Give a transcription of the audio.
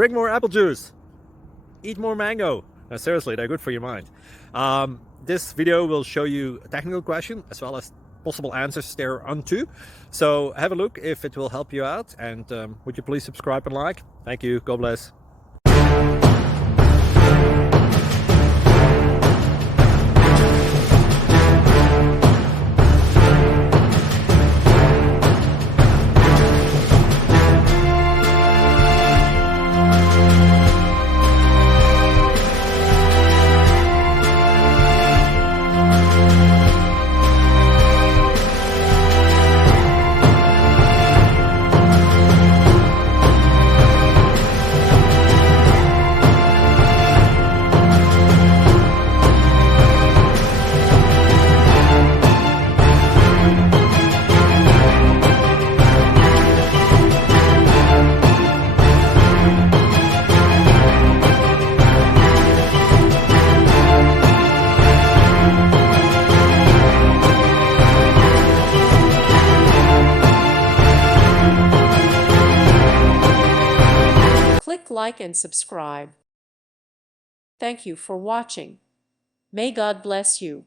drink more apple juice, eat more mango. No, seriously, they're good for your mind. This video will show you a technical question as well as possible answers thereunto. So have a look if it will help you out, and would you please subscribe and like? Thank you. God bless. Click like and subscribe. Thank you for watching. May God bless you.